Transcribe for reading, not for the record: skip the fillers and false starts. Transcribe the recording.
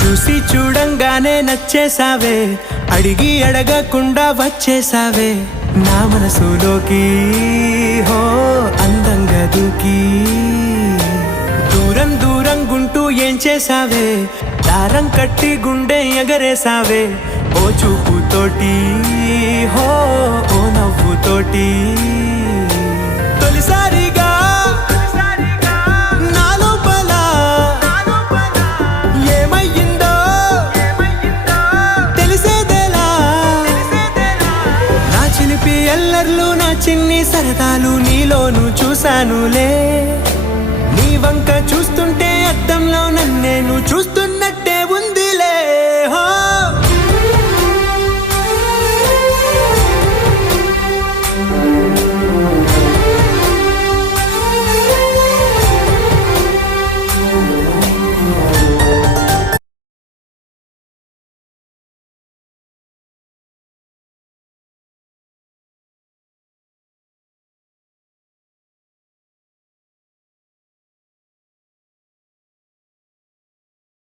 చూసి చూడంగానే నచ్చేసావే, అడిగి అడగకుండా వచ్చేసావే నా మనసులోకి. హో అందంగా దూకి దూరం దూరం గుంటూ ఏం చేసావే, దారం కట్టి గుండె ఎగరేసావే ఓ చూపుతోటి. హో ఓ నవ్వుతోటి తొలిసారిగా నా లోపల ఏమయ్యిందో తెలిసేదేలా. నా చిలిపి ఎల్లర్లు నా చిన్ని సరదాలు నీలోను చూశానులే. నీ వంక చూస్తుంటే అద్దంలో నన్నేను చూస్తున్నట్టు